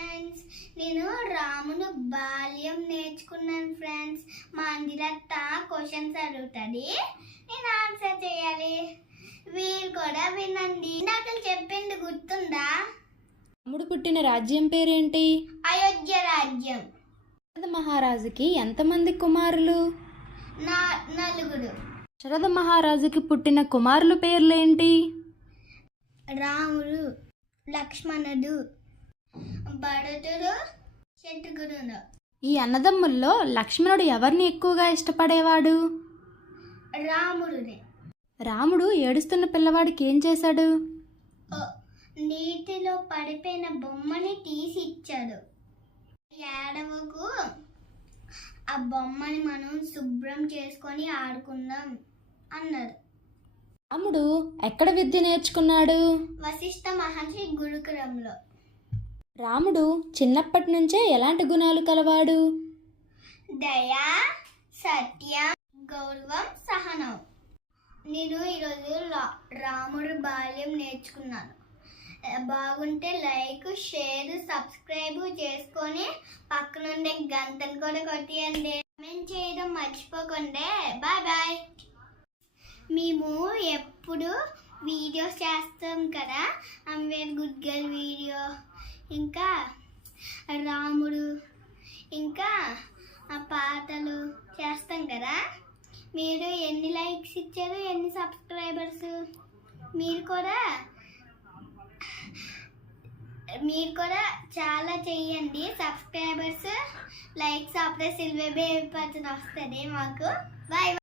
Friends, నేను రాముని బాల్యం నేర్చుకున్నాను ఫ్రెండ్స్. మా అందిరత్త క్వశ్చన్స్ అడుగుతుంది, నేను ఆన్సర్ చేయాలి. మీరు కూడా వినండి. నాకు చెప్పింది గుర్తుందా? రాముడు పుట్టిన రాజ్యం పేరేంటి? అయోధ్య రాజ్యం. దశరథ మహారాజుకి ఎంతమంది కుమారులు? నలుగురు. దశరథ మహారాజుకి పుట్టిన కుమారుల పేర్లేంటి? రాముడు, లక్ష్మణుడు, భరతుడు, శత్రుఘ్నుడు. ఈ అన్నదమ్ముల్లో లక్ష్మణుడు ఎవరిని ఎక్కువగా ఇష్టపడేవాడు? రాముడునే. రాముడు ఏడుస్తున్న పిల్లవాడికి ఏం చేశాడు? నీటిలో పడిపోయిన బొమ్మని తీసి ఇచ్చాడు. ఏడవకు, ఆ బొమ్మని మనం శుభ్రం చేసుకొని ఆడుకుందాం అన్నారు. రాముడు ఎక్కడ విద్య నేర్చుకున్నాడు? వశిష్ఠ మహర్షి గురుకులంలో. రాముడు చిన్నప్పటి నుంచే ఎలాంటి గుణాలు కలవాడు? దయ, సత్యం, గౌరవం, సహనం. నేను ఈరోజు రాముడు బాల్యం నేర్చుకున్నాను. బాగుంటే లైక్, షేర్, సబ్స్క్రైబ్ చేసుకొని పక్కనుండే గంటను కూడా కొట్టియండి. కామెంట్ చేయడం మర్చిపోకండి. Bye bye. మేము ఎప్పుడు వీడియోస్ చేస్తాం కదా, ఐఎమ్ గుడ్ గర్ల్ వీడియో, ఇంకా రాముడు, ఇంకా ఆ పాటలు చేస్తాం కదా. మీరు ఎన్ని లైక్స్ ఇచ్చారు, ఎన్ని సబ్స్క్రైబర్స్? మీరు కూడా చాలా చెయ్యండి. సబ్స్క్రైబర్స్, లైక్స్, అప్పుడే సిల్వర్ బేబీ పర్సన్ వస్తుంది మాకు. బాయ్.